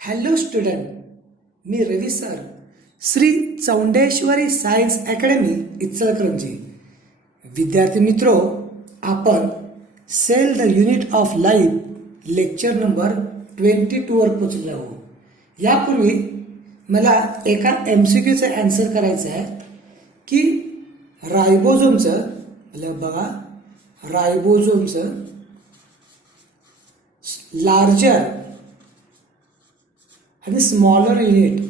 Hello student, मी Ravi sir, Shri Chaundeshwari science academy Ichalkaranji. विद्यार्थी मित्रो, आपण cell the unit of life lecture number 22 वर पोचलो आहोत. यापूर्वी मला एका MCQचं आन्सर करायचं आहे की रायबोझोमचं बघा, रायबोझोमचं लार्जर आणि स्मॉलर युनिट,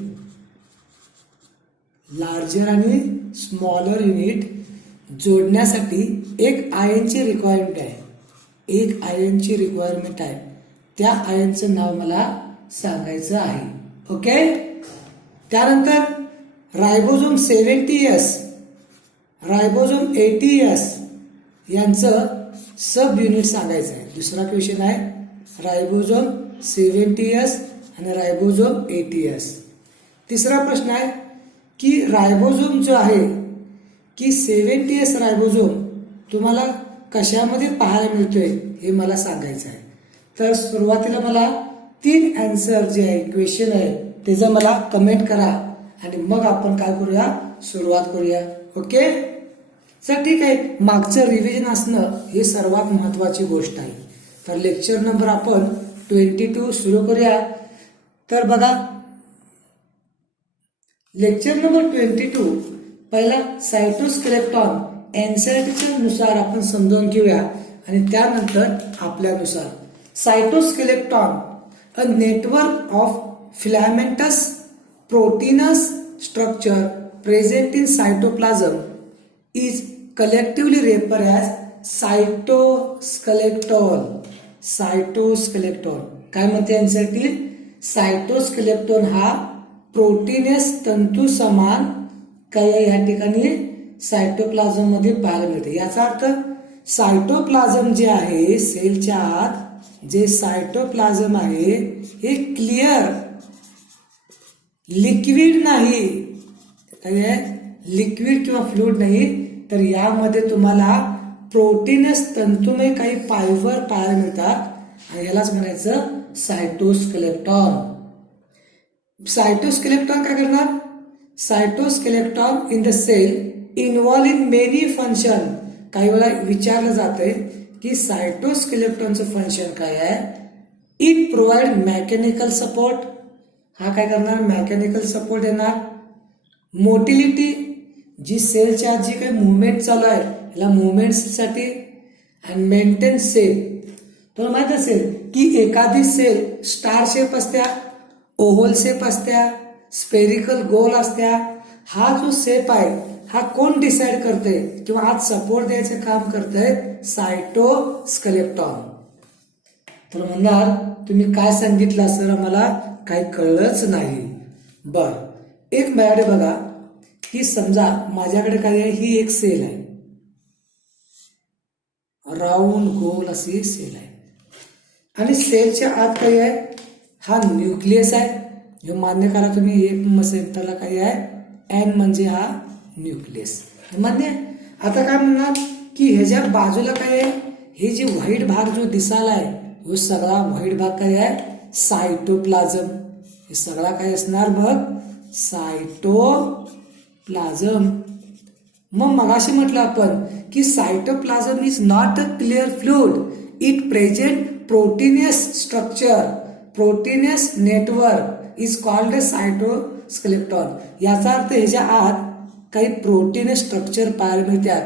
लार्जर आणि स्मॉलर युनिट जोडण्यासाठी एक आयनची रिक्वायरमेंट आहे. एक आयनची रिक्वायरमेंट आहे. त्या आयनचं नाव मला सांगायचं आहे. ओके. त्यानंतर रायबोझोम 70S, रायबोझोम 80S यांचं सब युनिट सांगायचं आहे. दुसरा क्वेश्चन आहे रायबोझोम 70S आणि रायबोझोम 80S. तिसरा प्रश्न आहे की रायबोझोम जो आहे की 70S रायबोझोम तुम्हाला कशामध्ये पाहायला मिळतोय हे मला सांगायचं आहे. तर सुरुवातीला मला 3 आन्सर जे आहे क्वेश्चन आहे त्याचं मला कमेंट करा आणि मग आपण काय करूया, सुरुवात करूया. ओके. चल ठीक आहे. मागचं रिव्हिजन असणं हे सर्वात महत्वाची गोष्ट आहे. तर लेक्चर नंबर आपण 22 सुरू करूया. तर बघा, लेक्चर नंबर 22 पहिला सायटोस्केलेटॉन एन्झायटीच्या नुसार आपण समजून घेऊया आणि त्यानंतर आपल्यानुसार. Cytoskeleton, a network of filamentous proteinous structure present in cytoplasm is collectively refer as cytoskeleton. Cytoskeleton काय म्हणते यासाठी? सायटोस्केलेटॉन हा प्रोटीनेस तंतू समान काय या ठिकाणी सायटोप्लाझम मध्ये पाहायला मिळते. याचा अर्थ सायटोप्लाझम जे आहे, सेलच्या आत जे सायटोप्लाझम आहे हे क्लिअर लिक्विड नाही, काय लिक्विड किंवा फ्लुइड नाही, तर यामध्ये तुम्हाला प्रोटीनस तंतुमय काही फायबर पाहायला मिळतात आणि यालाच म्हणायचं सायटोस्केलेटॉन. सायटोस्केलेटॉन काय करणार? Cytoskeleton in the cell involve in many function. काही वेळा विचारलं जातंय की सायटोस्केलेटॉनचं फंक्शन काय आहे. It provide mechanical support. हा काय करणार? मेकॅनिकल सपोर्ट देणार. मोटिलिटी, जी सेलच्या आत जी काही मुवमेंट चालू आहे याला मुवमेंटसाठी. आणि मेंटेन सेल. तुम्हाला माहित असेल की एखादी सेल स्टार शेप असत्या, ओव्हल शेप असत्या, स्पेरिकल गोल असत्या. हा जो शेप आहे हा कोण डिसाइड करते किंवा आज सपोर्ट द्यायचं काम करतंय? सायटोस्केलेटॉन. तर म्हणणार तुम्ही काय सांगितलं सर, आम्हाला काही कळलंच नाही. बर, एक मॅडे बघा, ही समजा माझ्याकडे काय आहे, ही एक सेल आहे, राऊंड गोल अशी सेल आहे आणि सेलच्या आत काय आहे? हा न्यूक्लियस आहे. हे मान्य करा तुम्ही. एक मसेंटरला काय आहे? एन म्हणजे हा न्यूक्लियस. मान्य. आता काय म्हणणार की ह्याच्या बाजूला काय आहे? हे जे व्हाईट भाग जो दिसायला आहे तो सगळा व्हाईट भाग काय आहे? सायटोप्लाझम. हे सगळा काय असणार बघ? सायटोप्लाझम. मग मगाशी म्हटलं आपण की cytoplasm is not a clear fluid. It present proteinous structure, proteinous network is called a cytoskeleton. याचा अर्थ ह्याच्या आत काही प्रोटीनियस स्ट्रक्चर पाहायला मिळतात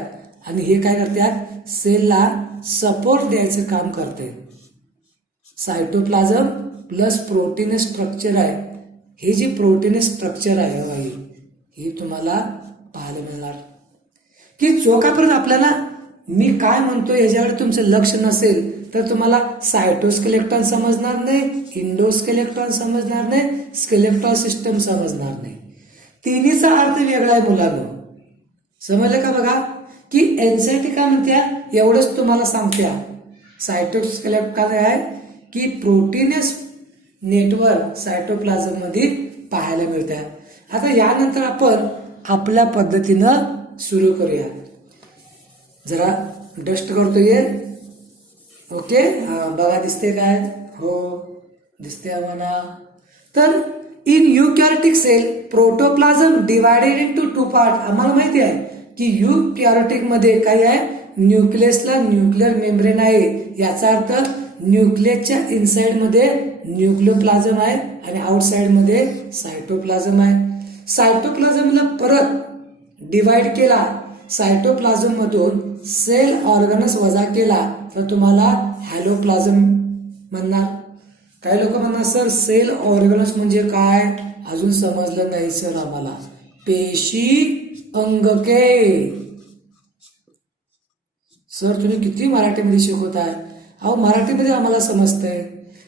आणि हे काय करतात? सेलला सपोर्ट द्यायचं काम करते. सायटोप्लाझम प्लस प्रोटीनियस स्ट्रक्चर आहे. हे जी प्रोटीनियस स्ट्रक्चर आहे हे तुम्हाला पाहायला मिळणार. की जोपर्यंत आपल्याला मी काय म्हणतोय याच्याकडे तुमचं लक्ष नसेल तर तुम्हाला सायटोस्केलेटॉन समजणार नाही, इंडोस्केलेटॉन समजणार नाही, स्केलेटॉन सिस्टम समजणार नाही. तिन्हीचा अर्थ वेगळा आहे मुलांनो. समजलं का? बघा की एन्झायटी काय म्हणत्या एवढंच तुम्हाला सांगत्या. सायटोस्केलेटॉन काय आहे की प्रोटीनस नेटवर्क सायटोप्लाझम मध्ये पाहायला मिळतात. आता यानंतर आपण आपल्या पद्धतीनं सुरू करूया. जरा डस्ट करतोय. ओके. बघा दिसते काय? हो दिसते आम्हाला. तर in eukaryotic cell protoplasm divided into two part. आम्हाला माहिती आहे की युकॅरियोटिक मध्ये काय आहे, न्यूक्लियसला न्यूक्लिअर मेम्ब्रेन आहे. याचा अर्थ न्यूक्लियसच्या इनसाइड मध्ये न्यूक्लियोप्लाझम आहे आणि आउटसाइड मध्ये सायटोप्लाझम आहे. सायटोप्लाझमला परत डिवाइड केला, सायटोप्लाझम मधून सेल ऑर्गनस वजा केला तर तुम्हाला हॅलोप्लाझम म्हणणार. काही लोक म्हणणार सर सेल ऑर्गनस म्हणजे काय, अजून समजलं नाही सर आम्हाला. पेशी अंगके. सर तुम्ही किती मराठीमध्ये शिकवताय. अहो मराठीमध्ये आम्हाला समजतंय.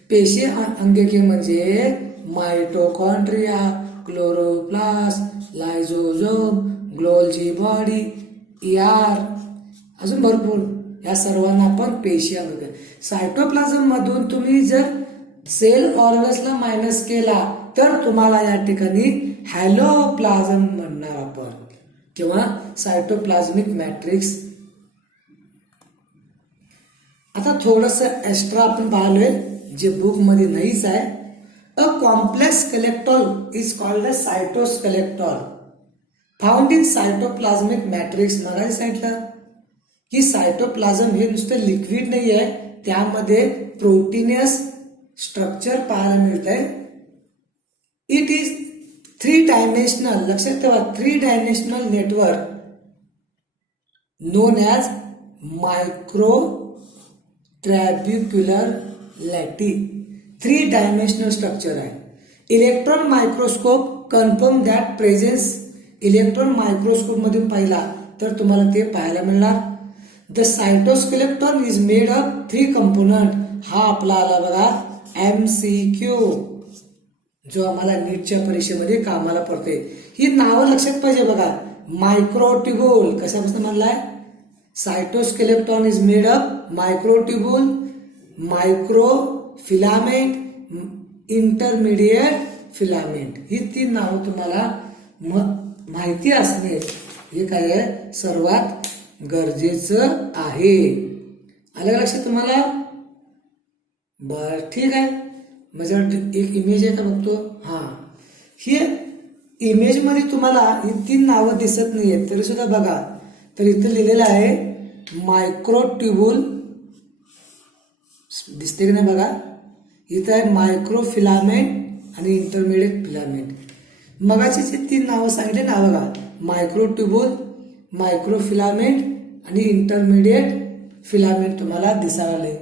पेशी अंगके म्हणजे मायटोकॉन्ड्रिया, क्लोरोप्लास्ट, लायझोझोम, ग्लोल्जी बॉडी, ER, अजून भरपूर. या सर्वांना आपण पेशी अंगके. सायटोप्लाझम मधून तुम्ही जर सेल ऑर्गन्सला मायनस केला तर तुम्हाला या ठिकाणी हॅलोप्लाझम म्हणणार आपण किंवा सायटोप्लाझमिक मॅट्रिक्स. आता थोडस एक्स्ट्रा आपण पाहिलोय जे बुक मध्ये नाहीच आहे. A complex skeleton is called the cytoskeleton found in cytoplasmic matrix. मला सांगितलं की सायटोप्लाझम हे नुसतं लिक्विड नाही आहे, त्यामध्ये प्रोटीनियस स्ट्रक्चर पाहायला मिळतंय. It is 3 dimensional. लक्षात ठेवा 3 dimensional network known as micro trabecular lattice. 3 dimensional structure आहे. Electron microscope confirm that presence. Electron microscope मधून पाहिला तर तुम्हाला ते पाहायला मिळणार. The cytoskeleton is made of 3 component. हा आपला आला बघा MCQ, जो आम्हाला नीटच्या परीक्षेमध्ये कामाला पडते. ही नावं लक्षात पाहिजे बघा. मायक्रोट्युब्यूल कशापासून म्हणलाय, cytoskeleton is made of microtubule, microfilament, intermediate filament. ही 3 नावं तुम्हाला माहिती असणे हे काय आहे सर्वात गरजेचं आहे. आलं लक्षात तुम्हाला. बर ठीक आहे. माझ्या एक इमेज आहे का बघतो. हा ही इमेज मध्ये तुम्हाला ही 3 नावं दिसत नाहीयेत तरी सुद्धा बघा. तर इथं लिहिलेलं आहे मायक्रोट्युब्यूल, दिसते की नाही बघा. इथं आहे मायक्रोफिलामेंट आणि इंटरमिडिएट फिलामेंट. मगाची जी 3 नावं सांगितले ना बघा, मायक्रोट्युब्यूल, मायक्रोफिलामेंट आणि इंटरमिडिएट फिलामेंट तुम्हाला दिसायला.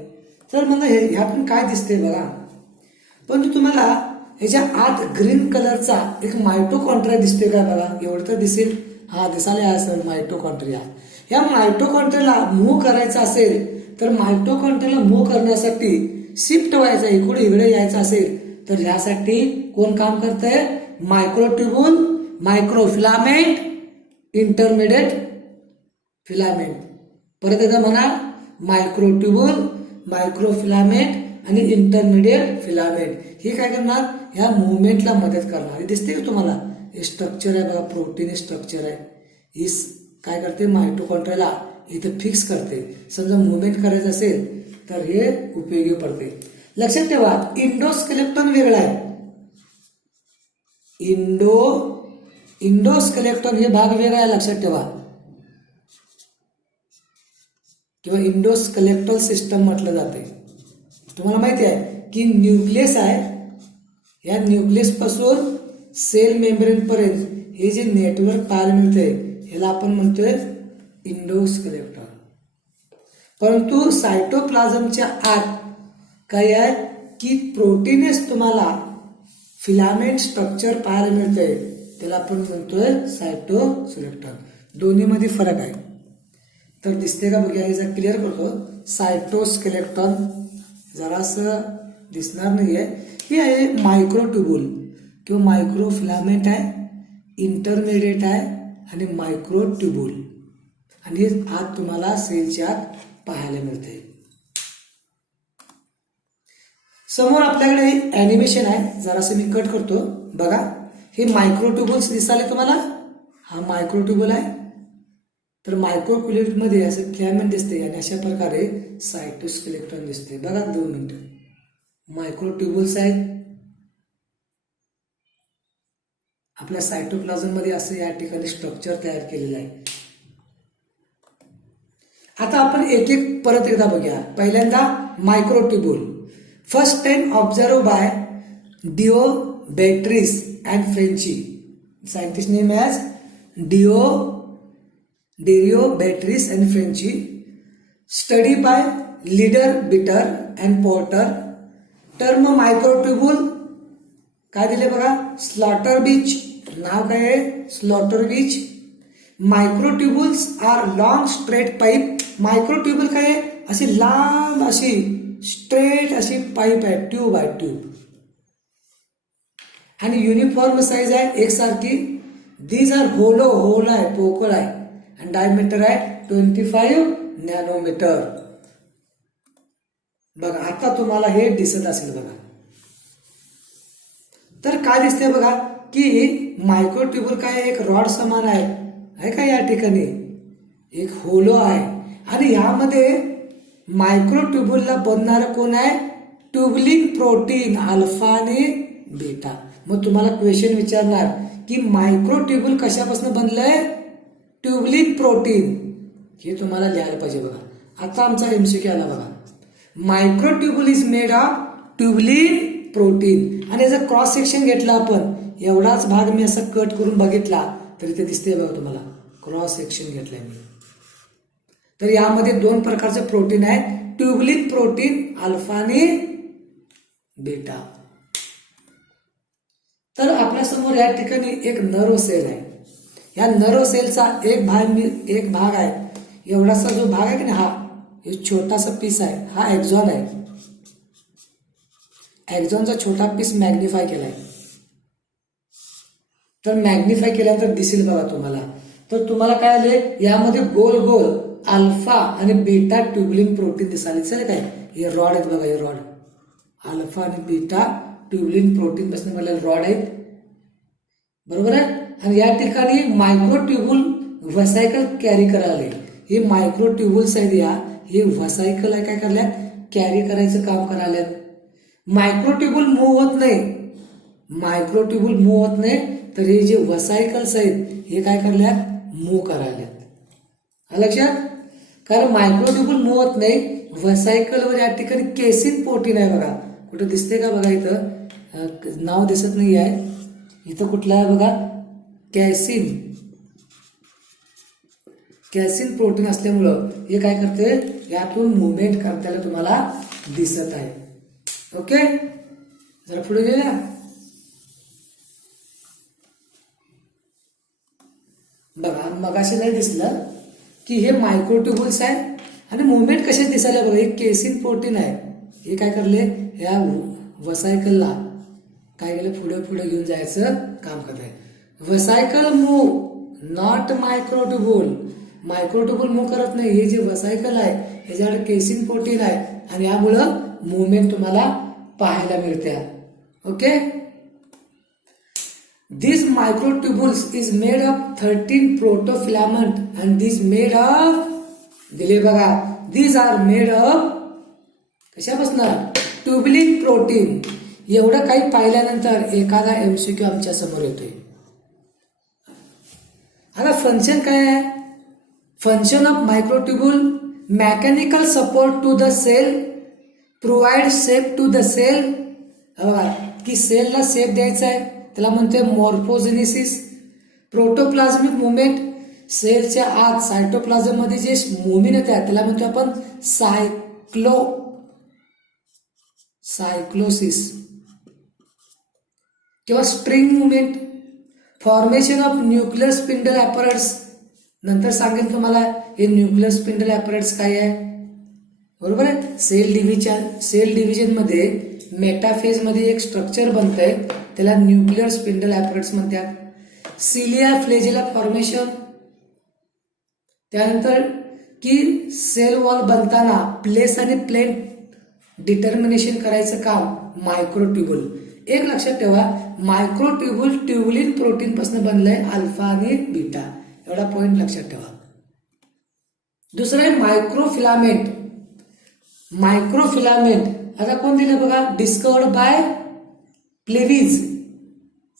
तर मला ह्यातून काय दिसते बघा. पण तुम्हाला ह्याच्या आत ग्रीन कलरचा एक मायटोकॉन्ड्रिया दिसतोय का बघा. एवढं तर दिसेल. हा दिसायला असेल मायटोकॉन्ड्रिया. या मायटोकॉन्ड्रियाला मूव्ह करायचं असेल तर मायटोकॉन्ड्रियाला मूव्ह करण्यासाठी शिफ्ट व्हायचं, इकडे यायचं असेल तर ह्यासाठी कोण काम करतंय, मायक्रोट्युब्यूल, मायक्रोफिलामेंट, इंटरमिडिएट फिलामेंट. परत एकदा म्हणा, मायक्रोट्युब्यूल, मायक्रोफिलामेंट आणि इंटरमिडिएट फिलामेंट. हे काय करणार, ह्या मुवमेंटला मदत करणार. हे दिसते का तुम्हाला, हे स्ट्रक्चर आहे बघा, प्रोटीन स्ट्रक्चर आहे. ही काय करते, मायटोकॉन्ड्रियाला इथे फिक्स करते. समजा मुवमेंट करायचं असेल तर हे उपयोगी पडते. लक्षात ठेवा इंडोस्केलेटॉन वेगळा आहे. इंडोस्केलेटॉन हे भाग वेगळा आहे लक्षात ठेवा, किंवा इंडोस्केलेटल सिस्टम म्हटलं जाते. तुम्हाला माहिती आहे की न्यूक्लियस आहे, या न्यूक्लियस पासून सेल मेम्ब्रेन पर्यंत हे जे नेटवर्क पाहायला मिळते ह्याला आपण म्हणतोय इंडोस्केलेटॉन. परंतु सायटोप्लाझमच्या आत काय आहे की प्रोटीनेस तुम्हाला फिलामेंट स्ट्रक्चर पाहायला मिळतंय, त्याला आपण म्हणतोय सायटोस्केलेटॉन. दोन्हीमध्ये फरक आहे. तर दिसते का बघूया, जर क्लिअर करतो. सायटोस्केलेटॉन जरासं दिसणार नाहीये. हे आहे मायक्रोट्युब्यूल किंवा मायक्रोफिलामेंट आहे, इंटरमिडिएट आहे आणि मायक्रोट्युब्यूल. आणि हे आत तुम्हाला सेलच्या आत पाहायला मिळते. समोर आपल्याकडे ॲनिमेशन आहे, जरासं मी कट करतो बघा. हे मायक्रोट्युब्यूल्स दिसाले तुम्हाला. हा मायक्रोट्युब्यूल आहे. तर मायक्रोट्युब्यूल मध्ये असं फिलामेंट दिसते आणि अशा प्रकारे सायटोस्केलेटॉन दिसते बघा. 2 मिनिटं. मायक्रोट्युब्यूल्स आहेत, आपल्या सायटोप्लाझम मध्ये असं या ठिकाणी स्ट्रक्चर तयार केलेलं आहे. आता आपण एक एक परत एकदा बघूया. पहिल्यांदा मायक्रोट्युब्यूल. First time observe bye Dio बेट्रिस and Frenchie. Scientist name as Darío बेट्रिस and Frenchie. Study bye leader बिटर अँड पोर्टर. टर्म मायक्रोट्युब्यूल काय दिले बघा, स्लॉटर बीच. नाव काय आहे, slaughter beach. Microtubules R long straight pipe. मायक्रोट्युब्युल काय आहे, अशी लांब अशी स्ट्रेट अशी पाईप आहे, ट्यूब आहे, ट्यूब. आणि युनिफॉर्म साईज आहे एकसारखी. दीज आर होल आहे, पोकळ आहे. आणि डायमीटर आहे 25 नॅनोमीटर. बघा आता तुम्हाला हे दिसत असेल बघा. तर काय दिसते बघा की मायक्रोट्युब्यूल काय एक रॉड समान आहे का, या ठिकाणी एक होलो आहे. आणि यामध्ये मायक्रोट्युब्यूलला बनणारं कोण आहे, ट्युबलिन प्रोटीन अल्फा आणि बीटा. मग तुम्हाला क्वेश्चन विचारणार की मायक्रोट्युब्यूल कशापासून बनलंय, ट्युबलिन प्रोटीन. हे तुम्हाला लिहायला पाहिजे बघा. आता आमचा एमसीक्यू आला बघा. मायक्रोट्युब्यूल इज मेड ऑफ ट्युबलिन प्रोटीन. आणि याचा क्रॉस सेक्शन घेतला आपण, एवढाच भाग मी असं कट करून बघितला तरी ते दिसते बघा तुम्हाला, क्रॉस सेक्शन घेतलंय मी. तर यामध्ये दोन प्रकारचे प्रोटीन आहे, ट्युबलिन प्रोटीन अल्फा आणि बीटा. तर आपल्यासमोर या ठिकाणी एक नर्व सेल आहे. या नर्व सेलचा एक भाग आहे, एवढासा जो भाग आहे की नाही, हा एक छोटासा पीस आहे, हा एक्झॉन आहे. एक्झॉनचा छोटा पीस मॅग्निफाय केलाय. तर मॅग्निफाय केल्यानंतर दिसेल बघा तुम्हाला. तर तुम्हाला काय आले, यामध्ये गोल गोल अल्फा आणि बीटा ट्युबलिन प्रोटीन दिसायला दिसेल काय. हे रॉड आहेत बघा, हे रॉड अल्फा आणि बीटा ट्युबलिन प्रोटीन पासून बनलेले रॉड आहेत, बरोबर आहे. आणि या ठिकाणी मायक्रोट्युब्यूल व्हसायकल कॅरी करायला. हे मायक्रोट्युब्यूल्स आहेत, हे व्हसायकल आहे काय करायला, कॅरी करायचं काम करायला. मायक्रोट्युब्यूल मूव्ह होत नाही, मायक्रोट्युब्यूल मूव्ह होत नाही, तर हे जे व्हसायकल्स आहेत हे काय करायला, मूव्ह करायला. लक्षात, कारण मायक्रोट्युब्यूल मूव्ह होत नाही. व्हसायकलवर या ठिकाणी केसिन प्रोटीन आहे बघा. कुठं दिसते का बघा, इथं नाव दिसत नाही आहे, इथं कुठलं आहे बघा, कॅसिन प्रोटीन असल्यामुळं हे काय करते, यातून मुवमेंट करताना तुम्हाला दिसत आहे. ओके, जरा पुढे गेल्या. बघा मगाशी नाही दिसलं की हे मायक्रोट्युब्यूल्स आहे आणि मुवमेंट कसे दिसायला बघा. हे केसिन प्रोटीन आहे, हे काय करले, ह्या व्हसायकलला काय केलं, पुढे पुढे घेऊन जायचं काम करत आहे. व्हसायकल मूव्ह नॉट मायक्रोट्युब्यूल. मायक्रोट्युब्यूल मूव्ह करत नाही. हे जे व्हसायकल आहे ह्याच्याकडे केसिन प्रोटीन आहे आणि यामुळं मुवमेंट तुम्हाला पाहायला मिळते. Okay, These microtubules is made of 13 protofilament and these made of, दिले बघा, these are made of कशापासून, ट्युबलिन प्रोटीन. एवढं काही पाहिल्यानंतर एखादा एमसीक्यू आमच्या समोर येतोय. आता फंक्शन काय आहे, function of microtubule, mechanical support to the cell, provide shape to the cell. की सेलला शेप द्यायचा आहे त्याला म्हणते मॉर्फोजेनेसिस. प्रोटोप्लाझमिक मुवमेंट, सेलच्या आत सायटोप्लाझम मध्ये जे मुवमेंट येतात त्याला म्हणतो आपण सायक्लोसिस किंवा spring movement. Formation of nuclear spindle apparatus, नंतर सांगेन तुम्हाला हे न्यूक्लियर स्पिंडल ॲपरेट्स काय आहे, बरोबर आहे. सेल डिव्हिजन मध्ये मेटाफेज मध्ये एक स्ट्रक्चर बनतंय, त्याला न्यूक्लियर स्पिंडल ॲपरेट्स म्हणतात. सिलिया फ्लेजिला फॉर्मेशन, त्यानंतर की सेल वॉल बनताना प्लेस आणि प्लेन डिटर्मिनेशन करायचं काम मायक्रोट्युब्यूल. एक लक्षात ठेवा, मायक्रोट्युब्यूल ट्युबलिन प्रोटीन पासून बनलंय, अल्फा आणि बीटा. एवढा पॉइंट लक्षात ठेवा. दुसरं आहे मायक्रोफिलामेंट. मायक्रोफिलामेंट आता कोण दिलं बघा, डिस्कवर्ड बाय प्लेव्हिज.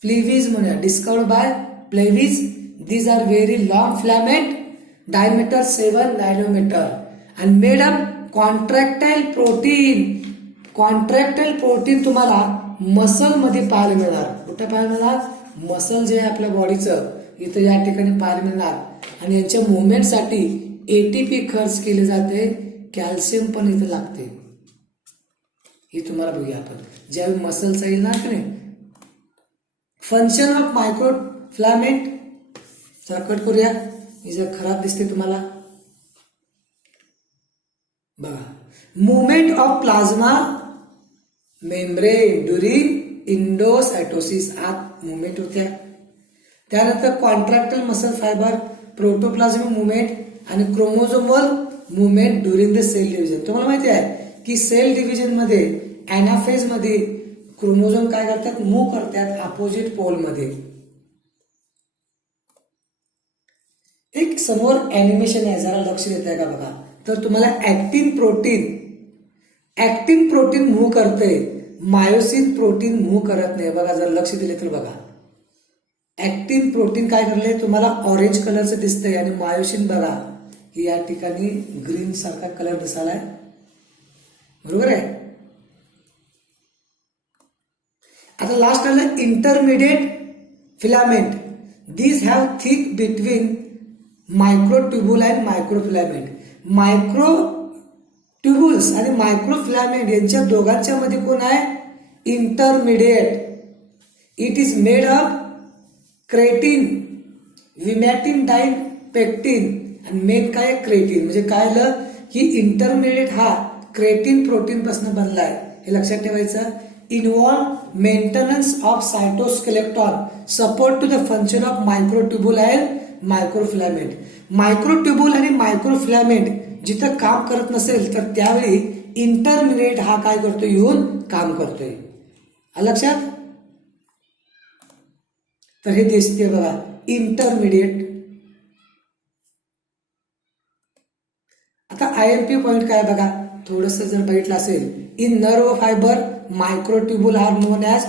फ्लेवीज म्हणूया, discovered by Paleviz. These are very long filament, diameter 7 nanometer and made up contractile protein. Contractile protein तुम्हाला मसल मध्ये पाहायला मिळणार. कुठे पाहायला मिळणार? मसल जे आहे आपल्या बॉडीचं इथं या ठिकाणी पाहायला मिळणार. आणि यांच्या मुवमेंटसाठी एटीपी खर्च केले जाते, कॅल्शियम पण इथं लागते. हे तुम्हाला बघूया आपण ज्यावेळी मसलचा येईल ना की नाही. Function of micro filament cut करूया. ही जर खराब दिसते तुम्हाला बघा. Movement of plasma membrane during endocytosis, आत मुवमेंट होत्या. त्यानंतर contractile muscle fiber, protoplasmic movement आणि chromosomal movement during the cell division. तुम्हाला माहिती आहे की सेल डिव्हिजन मध्ये अॅनाफेज मध्ये क्रोमोझोम काय करतात? मूव्ह करतात अपोजिट पोल मध्ये. एक समोर अॅनिमेशन आहे, जरा लक्ष देत आहे का बघा. तर तुम्हाला ऍक्टिन प्रोटीन मूव्ह करते, मायोसिन प्रोटीन मूव्ह करत नाही. बघा जर लक्ष दिले तर बघा, ऍक्टिन प्रोटीन काय करले तुम्हाला ऑरेंज कलरचं दिसतंय आणि मायोसिन बघा ही या ठिकाणी ग्रीन सारखा कलर दिसालाय. बरोबर आहे. आता लास्ट आलं intermediate filament. These have thick between microtubule and microfilament. Microtubules आणि मायक्रोफिलामेंट यांच्या दोघांच्या मध्ये कोण आहे? Intermediate. It is made of keratin, vimentin, pectin आणि मेन काय क्रेटिन. म्हणजे काय आलं की इंटरमिडिएट हा क्रेटिन प्रोटीन पासून बनलाय, हे लक्षात ठेवायचं. Involve maintenance of cytoskeleton, support to the function of microtubule and microfilament. Microtubule आणि मायक्रोफिलामेंट जिथं काम करत नसेल तर त्यावेळी इंटरमिडिएट हा काय करतोय? येऊन काम करतोय. लक्षात. तर हे दिसते बघा इंटरमिडिएट. आता IMP पॉइंट काय बघा, थोडस जर बघितलं असेल. In nerve fiber microtubule are known as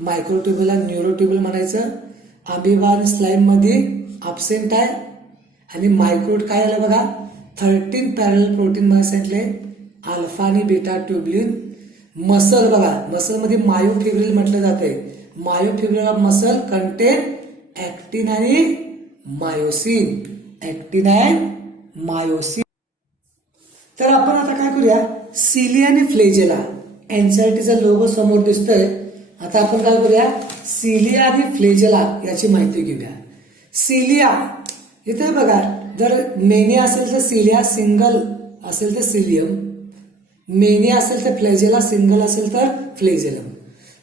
मायक्रोट्युब्युलला न्यूरोट्युब्युल म्हणायचं. अमिबान स्लाइम मध्ये अब्सेंट आहे. आणि मायक्रोट काय आलं बघा, 13 पॅरल प्रोटीन मला सांगितले, अल्फा आणि बीटा ट्युब्युलिन. मसल बघा, मसल मध्ये मायोफिब्रिल म्हटलं जाते. मायोफिब्रिल ऑफ मसल कंटेन ऍक्टिन आणि मायोसिन. ऍक्टिन and myosin. तर आपण आता काय करूया, सिलिया आणि फ्लेजेला. एनसीईआरटीचा लोगो समोर दिसतोय. आता आपण काय करूया, सिलिया आणि फ्लेजेला याची माहिती घेऊया. सिलिया इथे बघा, जर मेनी असेल तर सिलिया, सिंगल असेल तर सिलियम, मेनी असेल तर फ्लेजेला, सिंगल असेल तर फ्लेजेलम.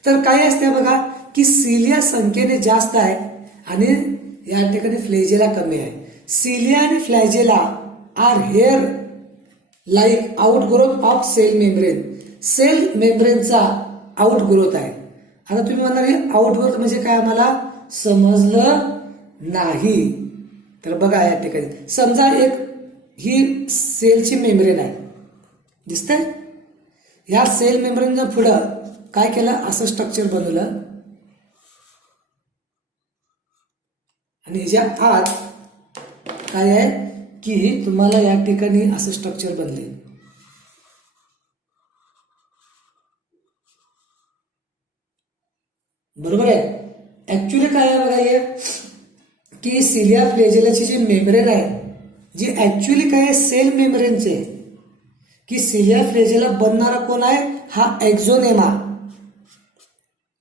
तर काय असते बघा की सिलिया संख्येने जास्त आहे आणि या ठिकाणी फ्लेजेला कमी आहे. सिलिया आणि flagella are hair like outgrowth of cell membrane. Cell मेम्ब्रेनचा आउटग्रोथ आहे. आता तुम्ही म्हणणार हे आउटग्रोथ म्हणजे काय, आम्हाला समजलं नाही. तर बघा या ठिकाणी समजा एक ही सेलची मेम्ब्रेन आहे, दिसतंय. या सेल मेम्ब्रेनच्या पुढं काय केलं, असं स्ट्रक्चर बनवलं आणि ह्याच्या आत काय आहे की तुम्हाला या ठिकाणी असं स्ट्रक्चर बनले. बरोबर आहे. ऍक्च्युली काय आहे बघा हे की सिलिया फ्लेजेलाची जी मेम्ब्रेन आहे, जी ऍक्च्युली काय आहे सेल मेम्ब्रेनचे, की सिलिया फ्लेजेला बनणारा कोण आहे, हा एक्झोनेमा.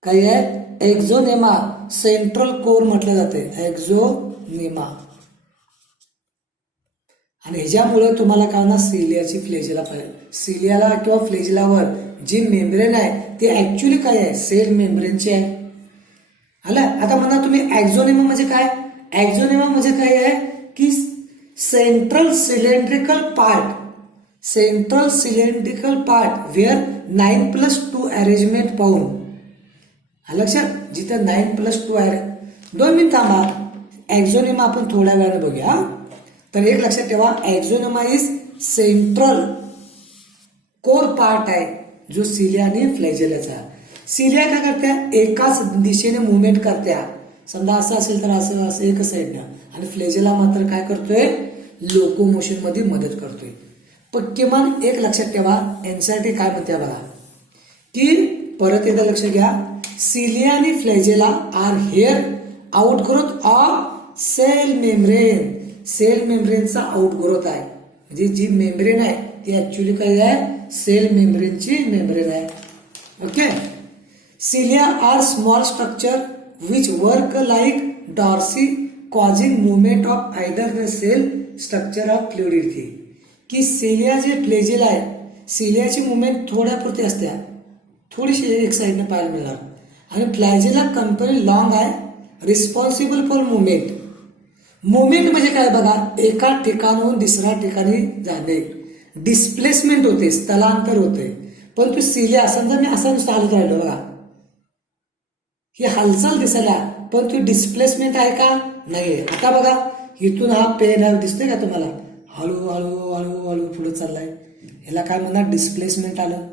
काय आहे, एक्झोनेमा. सेंट्रल कोर म्हटलं जाते, एक्झोनेमा. आणि ह्याच्यामुळे तुम्हाला काय होणार, सिलियाची फ्लेजेला पाहिजे. सिलियाला किंवा फ्लेजेलावर जी मेम्ब्रेन आहे ती ऍक्च्युली काय आहे, सेल मेम्ब्रेनची आहे. आला. आता म्हणा तुम्ही एक्झोनेमा म्हणजे काय, एक्झोनेमा म्हणजे काय आहे की central cylindrical part, central cylindrical part where 9+2 arrangement पाहून. लक्षात, जिथं 9+2 2 मिनिट थांबा. एक्झोनेमा आपण थोड्या वेळाने बघूया. तर एक लक्षात ठेवा, एक्झोनेमा इज सेंट्रल कोर पार्ट आहे जो सिलिया आणि फ्लॅजेलाचा. सिलिया काय करते, एकाच दिशेने मुवमेंट करते. समजा असं असेल तर असं असं एकच साईडनं, आणि फ्लॅजेला मात्र काय करतोय, लोकोमोशन मध्ये मदत करतोय. पण किमान एक लक्षात ठेवा, एनसीईआरटी काय म्हणते बघा, की परत एकदा लक्ष घ्या, सिलिया आणि flagella are hair outgrowth of cell membrane. Cell मेम्ब्रेनचा आउटग्रोथ आहे, म्हणजे जी मेम्ब्रेन आहे ती ऍक्च्युली काय आहे, सेल मेम्ब्रेनची मेम्ब्रेन आहे. Okay. Cilia are small structure which work like डॉर्सी causing movement of either the cell structure of fluidity. की सिलिया जे फ्लॅजेला आहे, सिलियाची मुवमेंट थोड्यापुरती असते, थोडीशी एक साईडने पाहायला मिळणार, आणि फ्लॅजेला कंपेअर लॉंग आहे, रिस्पॉन्सिबल फॉर मुवमेंट. मुवमेंट म्हणजे काय बघा, एका ठिकाणाहून दुसऱ्या ठिकाणी जाणे, डिस्प्लेसमेंट होते, स्थलांतर होते. पण तो सिलिया, समजा मी असा नुसतं हालत राहिलो बघा, ही हालचाल दिसायला, पण ती डिस्प्लेसमेंट आहे का, नाहीये. आता बघा, इथून हा पेन दिसतोय का तुम्हाला, हळूहळू हळूहळू पुढे चाललाय, ह्याला काय म्हणणार, डिस्प्लेसमेंट आलं.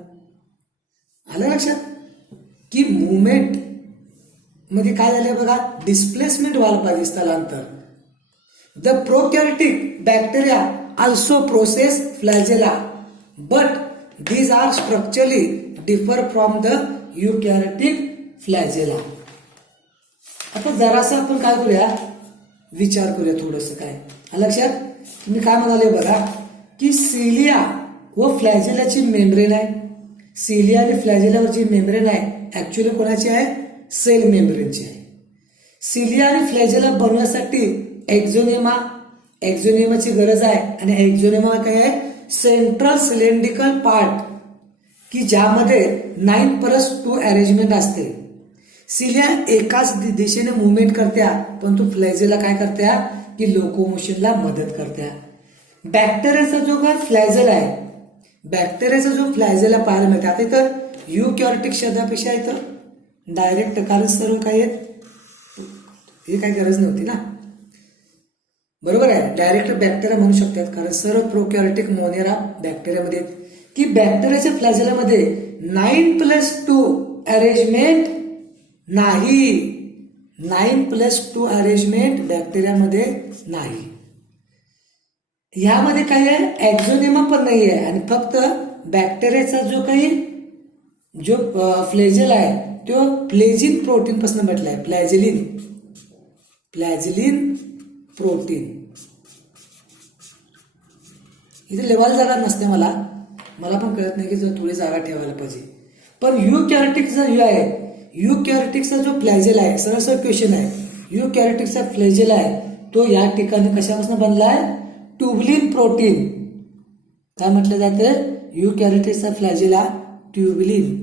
आलं लक्षात, की मुवमेंट मध्ये काय झालंय बघा, डिस्प्लेसमेंट व्हायला पाहिजे, स्थलांतर. The prokaryotic bacteria also process flagella, but these are structurally differ from the eukaryotic flagella. आता जरासं आपण काय करूया, विचार करूया थोडंसं. काय लक्षात, तुम्ही काय म्हणाले बघा, की सिलिया व फ्लॅजेलाची मेम्ब्रेन आहे. सिलिया आणि फ्लॅजेलावरची मेम्ब्रेन आहे ऍक्च्युअली कोणाची आहे, सेल मेम्ब्रेनची आहे. सिलिया आणि फ्लॅजेला बनवण्यासाठी एक्झोनेमाची गरज आहे, आणि एक्झोनेमा काय आहे, सेंट्रल सिलेंड्रिकल पार्ट, की ज्यामध्ये 9+2 अरेंजमेंट असते. सिलिया एकाच दिशेने मुवमेंट करत्या, पण तो फ्लॅजेला काय करत्या, की लोकोमोशनला मदत करत्या. बॅक्टेरियाचा जो काय फ्लॅजेल आहे, बॅक्टेरियाचा जो फ्लॅजेला पाहायला मिळते, आता इथं युकॅरियोटिक शब्दापेक्षा इथं डायरेक्ट, कारण सर्व काय आहेत, ही काही गरज नव्हती ना, बरोबर आहे, डायरेक्ट बॅक्टेरिया म्हणू शकतात, कारण सर्व प्रोकॅरियोटिक मोनेरा बॅक्टेरियामध्ये, की बॅक्टेरियाच्या फ्लॅजेलामध्ये 9+2 अरेंजमेंट नाही, 9+2 अरेंजमेंट बॅक्टेरियामध्ये नाही. ह्यामध्ये काय आहे, एक्झोनेमा पण नाही आहे, आणि फक्त बॅक्टेरियाचा जो काही जो फ्लॅजेल आहे तो फ्लॅजिन प्रोटीन पासून म्हटलाय, फ्लॅजिलिन प्रोटीन. इथे लेवायला जागा नसते, मला पण कळत नाही की थोडी जागा ठेवायला पाहिजे. पण युकॅरियोटिकचा जो आहे, युकॅरियोटिकचा जो फ्लॅजेल आहे, सरळ क्वेश्चन आहे, युकॅरियोटिकचा फ्लॅजेल आहे तो या ठिकाणी कशापासून बनला आहे, ट्युबुलिन प्रोटीन. काय म्हटलं जातं, युकॅरियोटिकचा फ्लॅजेला ट्युबुलिन.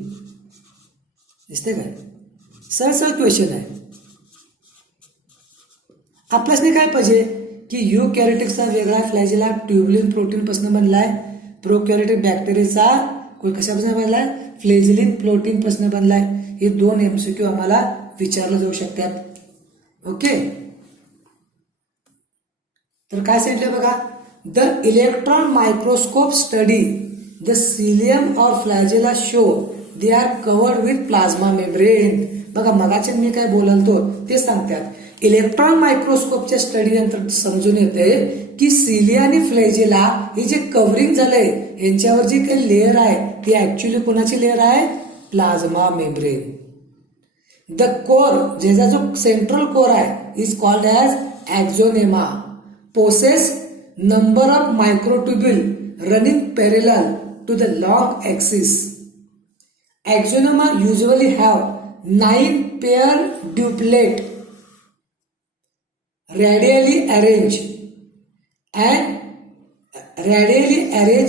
दिसते काय, सरळ क्वेश्चन आहे. आपल्यासने काय पाहिजे, की युकॅरियोटिकचा वेगळा फ्लॅजेला ट्युबुलिन प्रोटीन पासून बनलाय, प्रोकॅरियोटिक बॅक्टेरियाचा कशापासून बनलाय, फ्लॅजिलिन प्रोटीन पासून बनलाय. हे 2 MCQ आम्हाला विचारले जाऊ शकतात. ओके. तर काय सांगितलं बघा, the electron microscope study the cilium और flagella show they are covered with plasma membrane. बघा मगाचे मी काय बोलतो ते सांगतात, इलेक्ट्रॉन मायक्रोस्कोपच्या स्टडी नंतर समजून येते की सिलिया आणि फ्लॅजेला हे जे कव्हरिंग झालंय यांच्यावर जी काही लेअर आहे ती ऍक्च्युअली कोणाची लेअर आहे, प्लाझ्मा मेम्ब्रेन. द कोर, ज्याचा जो सेंट्रल कोर आहे, is called as axoneme, possess number of microtubule running parallel to the long axis. Axoneme usually have 9 pair duplet radially arranged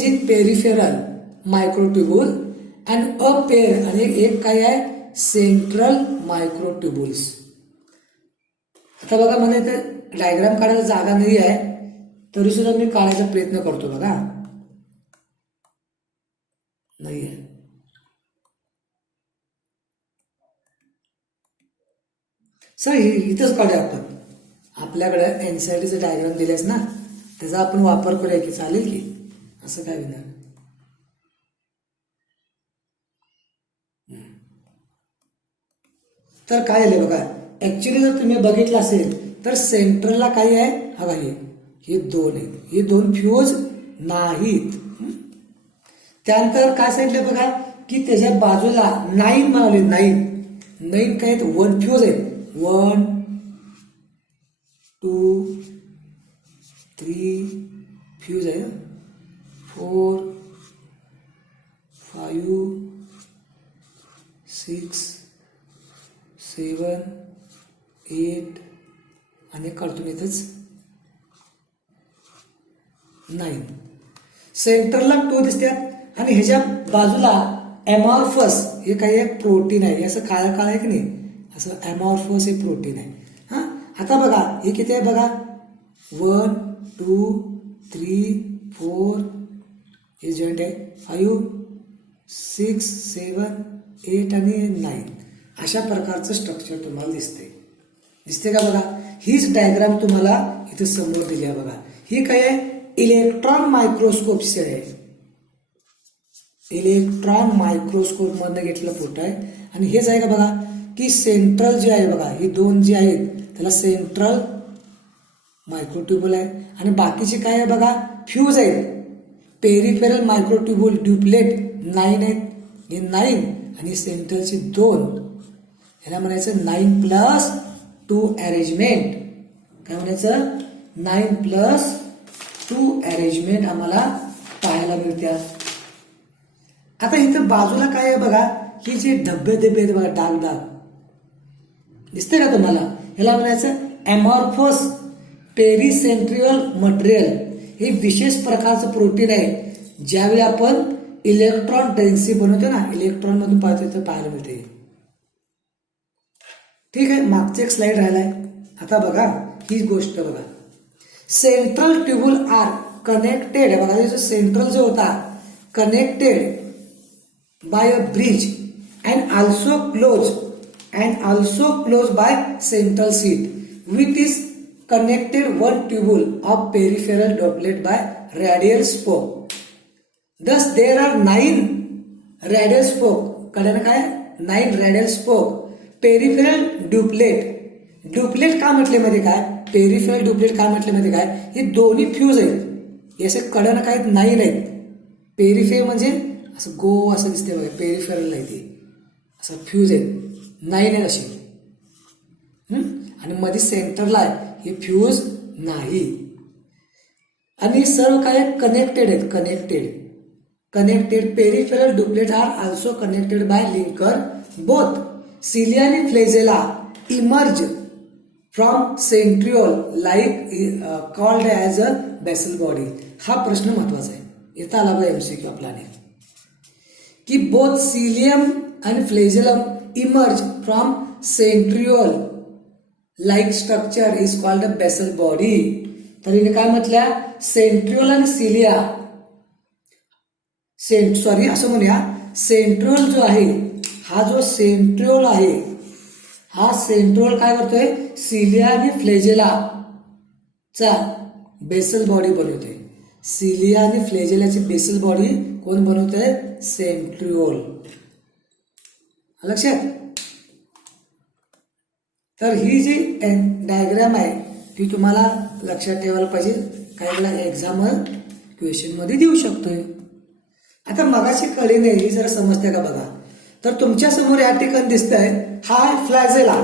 in peripheral microtubule and a pair, आणि एक काय आहे, central microtubules. आता बघा मला इथे diagram काढायला जागा नाही आहे, तरी सुद्धा मी काढायचा प्रयत्न करतो. बघा नाही आहे, सर इथंच काढूया आपण. आपल्याकडे एनसीईआरटीचे डायग्राम दिलेस ना, त्याचा आपण वापर करूया की, चालेल की, असं काय विना. तर काय झालं बघा, ऍक्च्युली जर तुम्ही बघितलं असेल तर सेंट्रलला काय आहे, हा बघा हे दोन आहेत, हे दोन फ्यूज नाहीत. त्यानंतर काय सांगितलं बघा की त्याच्या बाजूला 9 बनवले, 9 काय आहेत, 1 फ्यूज आहेत, 1 2 3 फ्यूज आहे, 4 5 6 7 8 आणि काढतो इथंच 9. सेंटरला 2 दिसतात आणि ह्याच्या बाजूला ॲमॉर्फस हे काही एक प्रोटीन आहे, असं काळं काळं आहे की नाही, असं ॲमॉर्फस हे प्रोटीन आहे. हां, आता बघा हे किती आहे बघा, 1 2 3 4 हे जॉईंट आहे, 5 6 7 8 आणि 9. अशा प्रकारचं स्ट्रक्चर तुम्हाला दिसते का बघा. हीच डायग्राम तुम्हाला इथं समोर दिली आहे बघा. ही काय आहे, इलेक्ट्रॉन मायक्रोस्कोपची आहे, इलेक्ट्रॉन मायक्रोस्कोप मधनं घेतलेला फोटो आहे. आणि हेच आहे का बघा की सेंट्रल जे आहे बघा, ही दोन जे आहेत त्याला सेंट्रल मायक्रोट्युब्युल आहे आणि बाकीचे काय आहे बघा, फ्यूज आहेत. पेरिफेरल मायक्रोट्युब्युल ड्युप्लेट 9 आहेत, हे 9 आणि सेंट्रलचे 2, ह्याला म्हणायचं 9+2 अरेंजमेंट. काय म्हणायचं, 9+2 अरेंजमेंट आम्हाला पाहायला मिळते. आता इथं बाजूला काय आहे बघा, ही जे धब्बे आहेत बघा, डाग दिसते का तुम्हाला, ह्याला म्हणायचं ॲमॉर्फस पेरिसेंट्रियल मटेरियल. हे विशेष प्रकारचं प्रोटीन आहे, ज्यावेळी आपण इलेक्ट्रॉन डेन्सी बनवतो ना, इलेक्ट्रॉन मधून पाहतो तर पाहायला मिळते. ठीक आहे, मागचे एक स्लाइड राहिलाय. आता बघा ही गोष्ट बघा, सेंट्रल ट्यूब्युल आर कनेक्टेड बघा, जो सेंट्रल जो होता connected by a bridge and also close by central seat with is connected one tubule of peripheral droplet by radial spoke. Thus there are 9 radial spoke. कळलं काय, 9 radial spoke. Peripheral duplet का म्हटले मध्ये काय, peripheral ड्युप्लेट का म्हटले मध्ये काय, हे दोन्ही फ्यूज आहेत, याचे कडन काय 9 आहेत. पेरिफेर म्हणजे असं गो असं दिसते बघा, पेरिफेरल नाही ते असं फ्यूज आहेत, 9 आहेत असे. आणि मध्ये सेंटरला आहे हे फ्यूज नाही. आणि सर्व काय कनेक्टेड आहेत, connected peripheral doublet are also connected by linker. Both cilia आणि flagella emerge from centriole like called as a basal body. हा प्रश्न महत्वाचा आहे, येता आला बघा MCQ आपला, की बोथ सिलियम आणि flagellum emerge from centriole like structure is called a basal body. तर हिने काय म्हटल्या, सेंट्रिओल आणि सिलिया असं म्हणूया, सेंट्रिओल जो आहे, हा जो सेंट्रिओल आहे, हा सेंट्रिओल काय करतोय, सिलिया आणि फ्लेजेला चा बेसल बॉडी बनवतोय. सिलिया आणि फ्लेजेलाची बेसल बॉडी कोण बनवतोय, सेंट्रिओल. लक्षात. तर ही जी डायग्राम आहे ती तुम्हाला लक्षात ठेवायला पाहिजे, काही वेळा एक्झाम क्वेश्चन मध्ये देऊ शकतोय. आता मगाची कळी नाही ही जरा समजते का बघा. तर तुमच्या समोर या ठिकाणी दिसतंय, हा फ्लॅजेला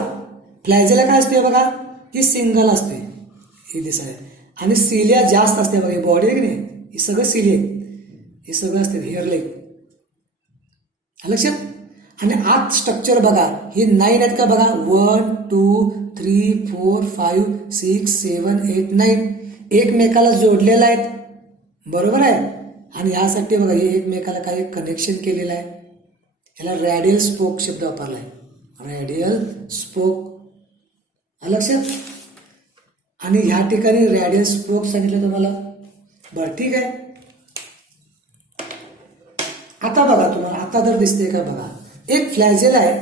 काय असते बघा, ही सिंगल असते, हे दिसाय, आणि सिलिया जास्त असते बघा, ही बॉडी आहे की नाही, हे सगळं सिलिया, हे सगळं असते हेअर लाईक. लक्षात. आणि आत स्ट्रक्चर बघा, हे 9 आहेत का बघा, 1 2 3 4 5 6 7 8 9 एकमेकाला जोडलेला आहेत, बरोबर आहे. आणि यासाठी बघा हे एकमेकाला काही कनेक्शन केलेलं आहे, याला रॅडियल स्पोक शब्द वापरलाय, रॅडियल स्पोक. लक्षात. आणि ह्या ठिकाणी रॅडियल स्पोक सांगितलं तुम्हाला, बरं ठीक आहे. आता बघा तुम्हाला आता जर दिसते का बघा, एक फ्लॅजेल आहे,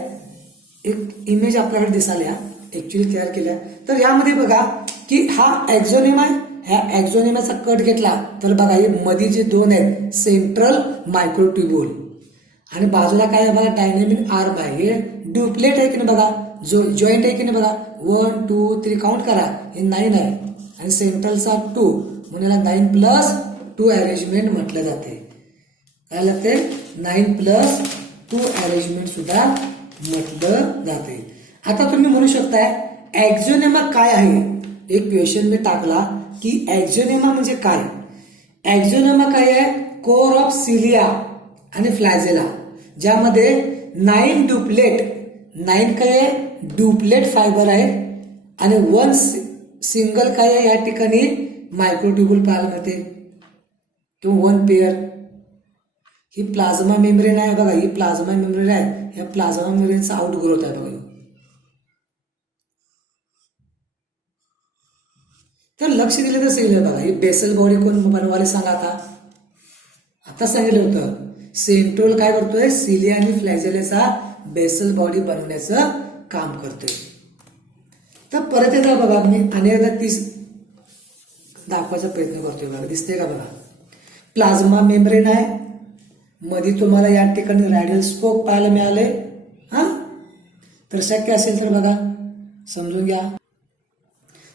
एक इमेज आपल्याकडे दिसायला ऍक्च्युली तयार केल्या. तर यामध्ये बघा की हा एक्झोनिम आहे, ह्या एक्झोनिमाचा कट घेतला तर बघा हे मध्ये जे 2 आहेत सेंट्रल मायक्रोट्युब्युल, आणि बाजूला काय आहे बघा, डायनेमिक आर्म आहे. हे ड्युप्लेट आहे की नाही बघा, जॉईंट आहे की नाही बघा. 1 2 3 काउंट करा, हे 9 आहे आणि सेंट्रलचा 2 म्हणून याला 9+2 अरेंजमेंट म्हटलं जाते. काय लागते, 9+2 अरेंजमेंट सुद्धा म्हटलं जाते. आता तुम्ही म्हणू शकताय ॲक्झोनेमा काय आहे. एक क्वेश्चन मी टाकला की ॲक्झोनेमा म्हणजे काय. ॲक्झोनेमा काय आहे, कोर ऑफ सिलिया आणि फ्लॅजेला, ज्यामध्ये 9 ड्युप्लेट, 9 काय आहे, ड्युप्लेट फायबर आहे आणि 1 सिंगल काय आहे, या ठिकाणी मायक्रोट्युब्यूल पाहायला मिळते किंवा 1 पेअर. ही प्लाझ्मा मेम्ब्रेन आहे बघा, ही प्लाझ्मा मेम्ब्रेन आहे. या प्लाझ्मा मेम्ब्रेनचा आउटग्रोथ आहे बघा. तर लक्ष दिलं तर सही बघा. ही बेसल बॉडी कोण बनवायला सांगा. आता सांगितलं होतं सेंट्रोल काय करतोय, सिलिया आणि फ्लॅजेलेचा बेसल बॉडी बनवण्याचं काम करतोय. तर परत एकदा बघा, मी अनेकदा तीच दाखवायचा प्रयत्न करतोय बघा. दिसते का बघा, प्लाझ्मा मेम्ब्रेन आहे, मध्ये तुम्हाला या ठिकाणी रॅडियल स्पोक पाहायला मिळाले. तर शक्य असेल तर बघा समजून घ्या.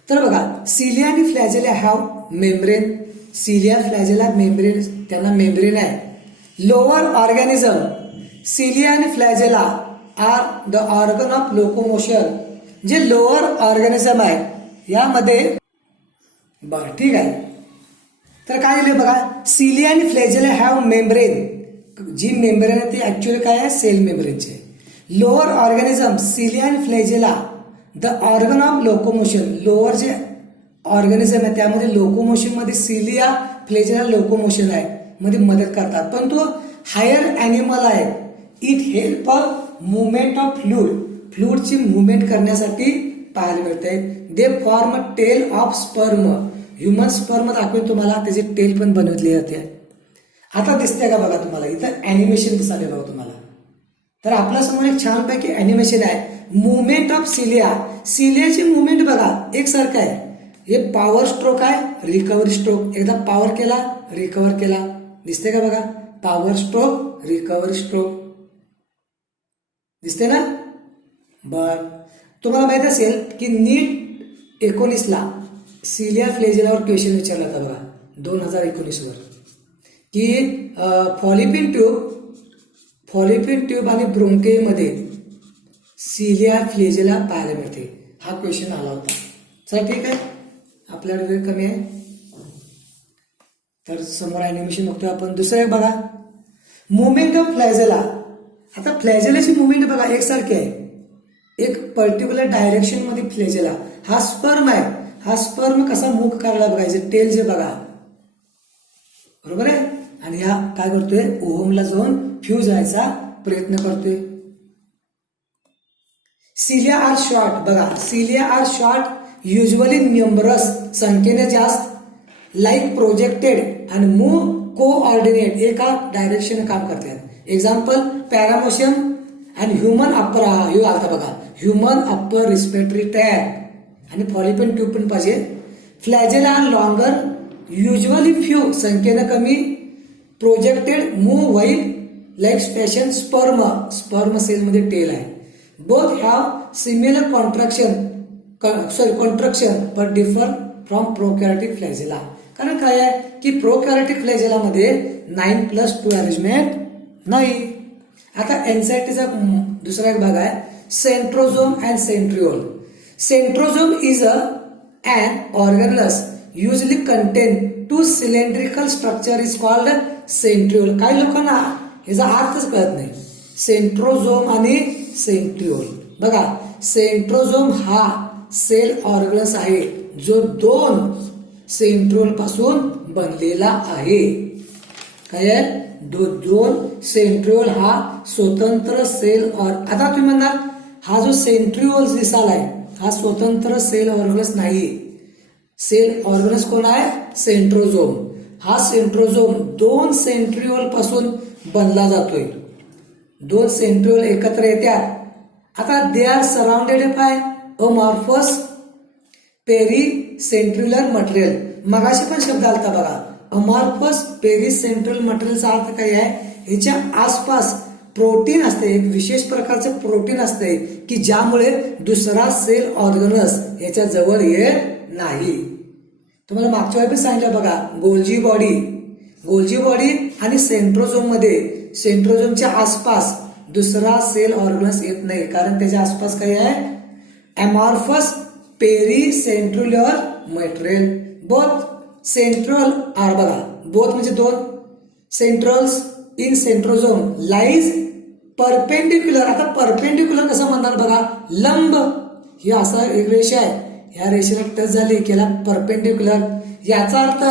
तर बघा, सिलिया आणि flagella have membrane. Cilia flagella membrane, त्यांना मेम्ब्रेन आहे. लोअर ऑर्गॅनिझम, सिलिया आणि flagella are the organ of locomotion. जे लोअर ऑर्गॅनिझम आहे यामध्ये बघा, ठीक आहे. तर काय दिले बघा, सिलिया आणि फ्लॅजेला हॅव मेम्ब्रेन. जी मेम्ब्रेन आहे ती ऍक्च्युअली काय आहे, सेल मेम्ब्रेनचे. लोअर ऑर्गॅनिझम, सिलिया आणि flagella the organ of locomotion. Lower जे ऑर्गॅनिझम आहे त्यामध्ये लोकोमोशन मध्ये सिलिया फ्लॅजेला लोकोमोशन आहे मध्ये मदत करतात. पण तो हायर ॲनिमल आहे. It help movement of fluid. फ्लूडची मुवमेंट करण्यासाठी पाहायला मिळते. They form tail of sperm. Human sperm दाखवेन तुम्हाला, त्याची टेल पण बनवली जाते. आता दिसते का बघा तुम्हाला, इथं ॲनिमेशन दिसाले बघा तुम्हाला. तर आपल्या समोर एक छानपैकी ॲनिमेशन आहे. Movement of cilia. सिलियाची मुवमेंट बघा एकसारखं आहे. हे पॉवर स्ट्रोक आहे, रिकव्हरी स्ट्रोक. एकदा पॉवर केला, रिकव्हर केला. दिसते का बघा, पॉवर स्ट्रोक, रिकव्हरी स्ट्रोक. दिसते ना. बर, तुम्हाला माहित असेल की नीट 19ला सिलिया फ्लॅजेलावर क्वेश्चन विचारला होता बघा, 2019 वर, की फॉलिपिन ट्यूब आणि ब्रोंकेमध्ये सिलिया फ्लॅजेला पाहायला मिळते. हा क्वेश्चन आला होता. चला ठीक आहे, आपल्याला वेळ कमी आहे तर समोर ॲनिमेशन बघतोय आपण. दुसरं एक बघा, मुवमेंट ऑफ फ्लॅजेला. आता फ्लॅजेलाची मुवमेंट बघा एकसारखी आहे, एक पर्टिक्युलर डायरेक्शन मध्ये फ्लॅजेला. हा स्पर्म आहे, हा स्पर्म कसा मूव्ह करायला बघायचं, टेल जे बघा, बरोबर आहे. आणि हा काय करतोय, ओव्हमला जाऊन फ्यूज व्हायचा प्रयत्न करतोय. Cilia are short. बघा, cilia are short, usually numerous, संख्येने जास्त, लाईक प्रोजेक्टेड आणि मूव्ह कोऑर्डिनेट, एका डायरेक्शन काम करतात. एक्झाम्पल पॅरामोशन आणि ह्युमन अप्पर. ह्यो आलता बघा, ह्युमन अप्पर रिस्पिरेटरी ट्रॅक आणि फॉलिपिन ट्यूब पण पाहिजे. फ्लॅजेला लॉंगर, युजली फ्यू, संख्येनं कमी, projected, move while, like special sperm. Sperm cell मध्ये टेल आहे. Both have similar contraction but differ from prokaryotic flagella. कारण काय आहे की प्रोकॅरियोटिक फ्लॅजेला मध्ये 9+2 अरेंजमेंट नाही. आता एन्झायटीचा दुसरा एक भाग आहे, centrosome and centriole. Centrosome is an organelles usually contain two cylindrical structure is called centriole. काही लोकांना याचा अर्थच कळत नाही, सेंट्रोझोम आणि सेंट्रिओल. बघा, सेंट्रोझोम हा सेल ऑर्गनस आहे जो 2 सेंट्रिओल पासून बनलेला आहे. काय आहे, 2 सेंट्रिओल हा स्वतंत्र सेल आता तुम्ही म्हणणार हा जो सेंट्रिओल दिसालाय हा स्वतंत्र सेल ऑर्गनस नाही. सेल ऑर्गनस कोण आहे, सेंट्रोझोम. हा सेंट्रोझोम 2 सेंट्रिओल पासून बनला जातोय. 2 सेंट्रिओल एकत्र येतात. आता they are surrounded by amorphous pericentriolar material. मगाशी पण शब्द आलता बघा, अमॉर्फस पेरिसेंट्रियल मटेरियलचा अर्थ काय आहे, ह्याच्या आसपास प्रोटीन असते, एक विशेष प्रकारचं प्रोटीन असते की ज्यामुळे दुसरा सेल ऑर्गनस याच्या जवळ येत नाही. तुम्हाला मागच्या वेळी पण सांगितलं बघा, गोल्जी बॉडी आणि सेंट्रोझोम मध्ये सेंट्रोझोमच्या आसपास दुसरा सेल ऑर्गनस येत नाही, कारण त्याच्या आसपास काय आहे, amorphous pericentriolar material. Both central are बघा, बोथ म्हणजे दोन, centrals in centrosome lies perpendicular. आता परपेंडिक्युलर कसं म्हणणार बघा, लंब, ही असा एक रेषा आहे, ह्या रेषेला टच झाली की याला परपेंडिक्युलर, याचा अर्थ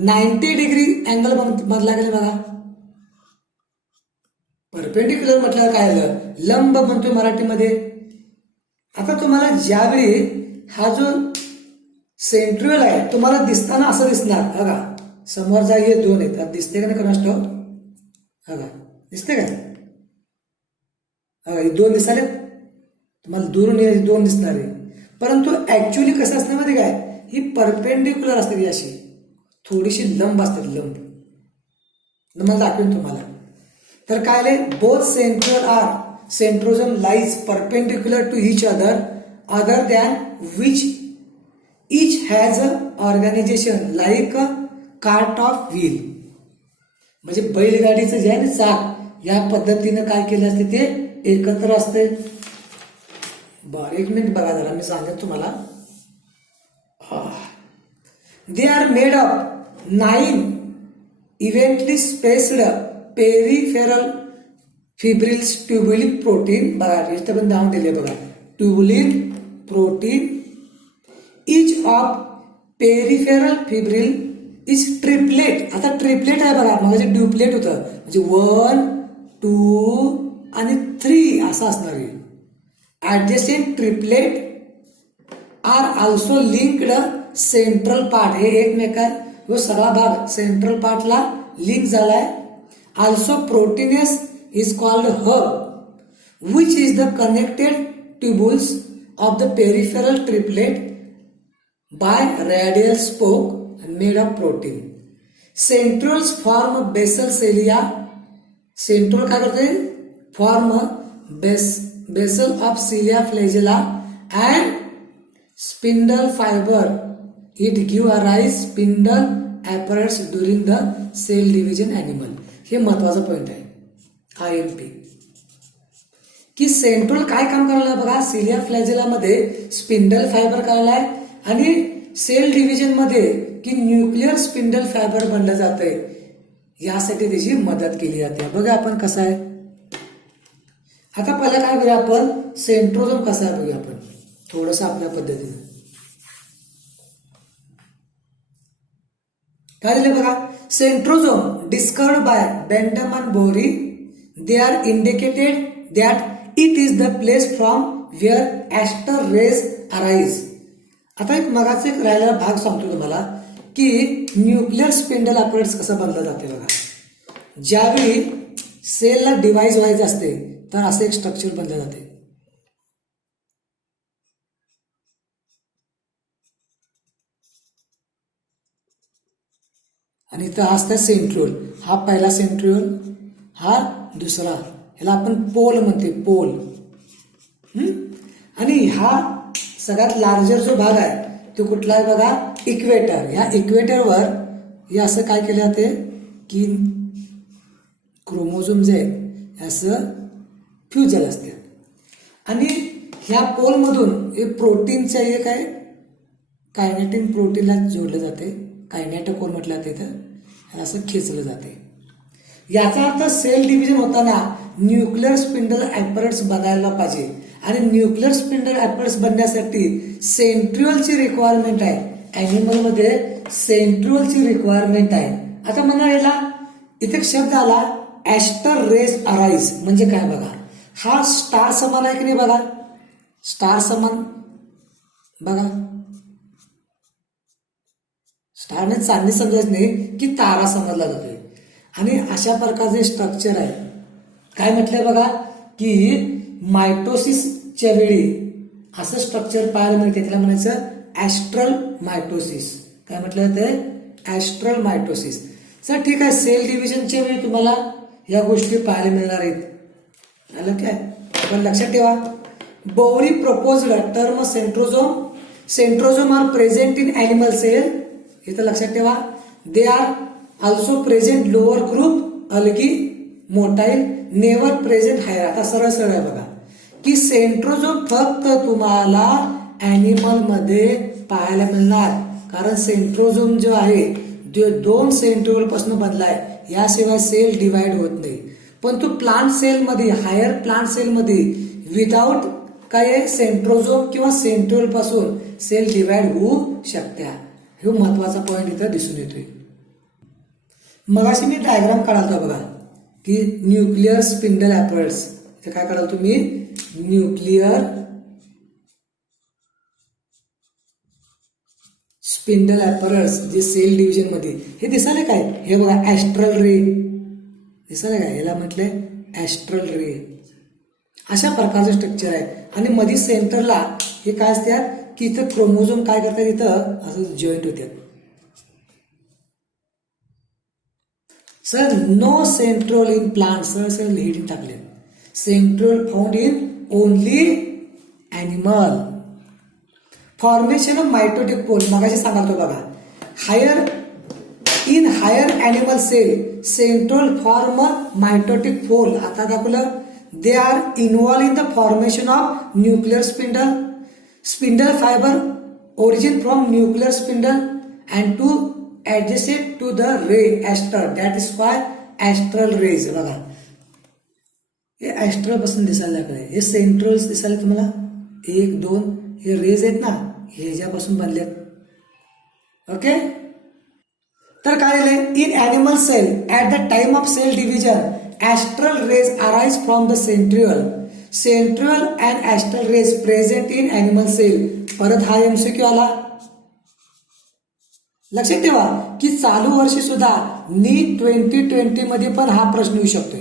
90 डिग्री अँगल मधला गेला बघा. परपेंडिक्युलर म्हटल्यावर काय आलं, लंब म्हणतोय मराठीमध्ये. आता तुम्हाला ज्यावेळी हा जो सेंट्रिओल आहे तुम्हाला दिसताना असं दिसणार बघा, समोर जा हे दोन आहेत, दिसते का नाही कोणास ठाऊक, बघा दिसते का, हे दोन दिसाले तुम्हाला दुरून दोन दिसणार आहे, परंतु ऍक्च्युअली कसं असतं माहिती काय, ही परपेंडिक्युलर असते, ही अशी थोडीशी लंब असतात, लंब मला दाखवेन तुम्हाला. तर काय आले, both central are centrosome lies perpendicular to each other than which each has a organization like a cart of wheel. म्हणजे बैलगाडीचं जे आहे ना चाक, या पद्धतीनं काय केलं असते ते एकत्र असते. बर एक मिनिट बघा जरा, मी सांगेन तुम्हाला. They are made of 9 eventually spaced peripheral fibrils tubulin protein. बघा इथं पण नाव दिले बघा, tubulin protein. Each of peripheral fibril is triplet. आता ट्रिपलेट आहे बघा, मग ड्युप्लेट होतं, म्हणजे 1, 2 आणि 3 असं असणार आहे. Adjacent triplet are also linked central part. हे एकमेकात जो सगळा भाग सेंट्रल पार्टला लिंक झालाय. Also proteinous is called hub which is the connected tubules of the peripheral triplet by radial spoke made of protein. Centrioles form basal cilia. Centriole काय करते, form basal of cilia flagella and spindle fiber. It give a rise spindle apparatus during the cell division animal. हे महत्वाचा point आहे IMP की सेंट्रोल काय काम करायला बघा, सिलिया फ्लॅजेला मध्ये स्पिंडल फायबर करायला आणि सेल डिव्हिजन मध्ये की न्यूक्लिअर स्पिंडल फायबर बनलं जातंय, यासाठी त्याची मदत केली जाते. बघा आपण कसं आहे. आता पहिला काय करूया आपण, सेंट्रोझोम कसा आहे बघूया आपण थोडंसं आपल्या पद्धतीने. काय दिले बघा, centrosome discovered by Beneden and Boveri. They are indicated that it is the place from where aster rays arise. आता एक मगाचा एक राहिलेला भाग सांगतो तुम्हाला की न्यूक्लिअर स्पिंडल अपरेट्स कसं बनलं जाते बघा. ज्यावेळी सेलला डिवाइड व्हायचं असते तर असं एक स्ट्रक्चर बनलं जाते. आणि इथं हा असतं सेंट्रिओल, हा पहिला सेंट्रिओल, हा दुसरा, ह्याला आपण पोल म्हणते, पोल. आणि हा सगळ्यात लार्जर जो भाग आहे तो कुठला आहे बघा, इक्वेटर. ह्या इक्वेटरवर हे असं काय केलं जाते की क्रोमोझोम जे आहे असं फ्यूज झालं असते. आणि ह्या पोलमधून हे प्रोटीनच्या एक आहे कायनेटिन प्रोटीनला जोडलं जाते, कायनेटोकोर म्हटलं जाते, तर असं खेचलं जाते. याचा अर्थ सेल डिव्हिजन होताना न्यूक्लिअर स्पिंडल ऍपरेट्स बनायला पाहिजे. आणि न्यूक्लिअर स्पिंडल ऍपरेट्स बनण्यासाठी सेंट्रिओलची रिक्वायरमेंट आहे. ऍनिमल मध्ये सेंट्रिओलची रिक्वायरमेंट आहे. आता म्हणा याला इथे शब्द आला ऍस्टर रेज अराइज म्हणजे काय बघा, हा स्टार समान आहे की नाही बघा, स्टार समान बघा, स्टारने चांदणी समजायच नाही की तारा समजला जातोय. आणि अशा प्रकारचे स्ट्रक्चर आहे. काय म्हटलंय बघा की मायटोसिसच्या वेळी असं स्ट्रक्चर पाहायला मिळते, त्याला म्हणायचं ऍस्ट्रल मायटोसिस. काय म्हटलं जातं, ऍस्ट्रल मायटोसिस. सर ठीक आहे, सेल डिव्हिजनच्या वेळी तुम्हाला या गोष्टी पाहायला मिळणार आहेत. आलं काय? पण लक्षात ठेवा, Boveri proposed term centrosome are present in animal cell. इथं लक्षात ठेवा, they are also present lower group algae motile never present higher. आता सरळ सरळ आहे बघा की सेंट्रोझोम फक्त तुम्हाला ॲनिमल मध्ये पाहायला मिळणार, कारण सेंट्रोझोम जो आहे जो 2 सेंट्रिओल पासून बनलाय, याशिवाय सेल डिवाइड होत नाही. पण तो प्लांट सेलमध्ये, हायर प्लांट सेलमध्ये विदाउट काय सेंट्रोझोम किंवा सेंट्रिओल पासून सेल डिवाइड होऊ शकत्या. हे महत्वाचा पॉइंट इथं दिसून येतोय. मगाशी मी डायग्राम काढालतो बघा की न्यूक्लिअर स्पिंडल ॲपरेट्स. इथे काय काढाल तुम्ही, न्यूक्लिअर स्पिंडल ॲपरेट्स जे सेल डिव्हिजन मध्ये. हे दिसायला काय, हे बघा ॲस्ट्रल रे दिसायला काय, याला म्हटलंय ॲस्ट्रल रे. अशा प्रकारचं स्ट्रक्चर आहे. आणि मध्ये सेंटरला हे काय असतात की इथं क्रोमोझोम काय करतात, इथं असं जॉईंट होतात. Sir no centriole in plant, sir लिहिडीन टाकले. Centriole found in only animal. Formation of mitotic pole मगाशी सांगालतो बघा, in higher animal cell centriole form mitotic pole. आता दाखवलं, they are involve in the formation of nuclear spindle fiber origin from nuclear spindle and to adjacent to the ray aster, that is why astral rays. बघा हे astral पासून दिसायला लागले, हे centrals दिसायला तुम्हाला 1 2 हे रेज आहेत ना, हे ह्याच्यापासून बनलेत. ओके, तर काय झालंय, in animal cell at the time of cell division astral rays arise from the centriole and astral rays present in animal cell. परत हा MCQ आला. लक्षात ठेवा की चालू वर्षी सुद्धा नीट 2020 मध्ये पण हा प्रश्न येऊ शकतोय.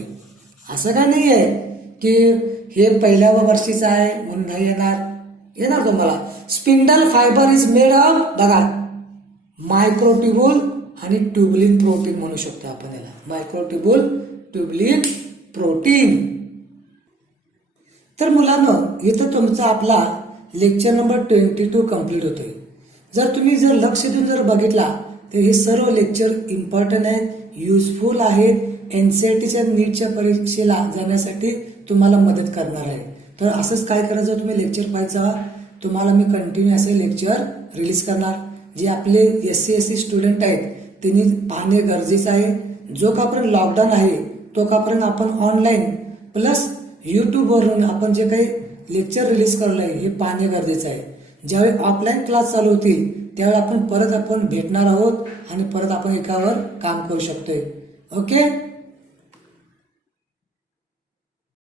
असं काय नाहीये की हे पहिल्या वर्षीचं आहे म्हणून नाही येणार तुम्हाला. Spindle fibre is made of, बघा मायक्रोट्युब्यूल आणि ट्युबुलिन प्रोटीन म्हणू शकतो आपण याला, मायक्रोट्युब्यूल ट्युबुलिन प्रोटीन. तर मुलांनो, इथं तुमचा आपला लेक्चर नंबर 22 कंप्लीट होतोय. जर तुम्ही लक्ष देऊन जर बघितला तर हे सर्व लेक्चर इम्पॉर्टंट आहेत, युजफुल आहेत, NCERTच्या नीटच्या परीक्षेला जाण्यासाठी तुम्हाला मदत करणार आहे. तर असंच काय करायचं, तुम्ही लेक्चर पाहायचा, तुम्हाला मी कंटिन्यू असे लेक्चर रिलीज करणार. जे आपले SC SC स्टुडंट आहेत त्यांनी पाहणे गरजेचं आहे. जो कापर्यंत लॉकडाऊन आहे तो कापर्यंत आपण ऑनलाईन प्लस यूट्यूबवरून आपण जे काही लेक्चर रिलीज करलो आहे हे पाहणे गरजेचं आहे. ज्यावेळी ऑफलाईन क्लास चालू होतील त्यावेळी आपण भेटणार आहोत आणि परत आपण एकावर काम करू शकतोय. ओके.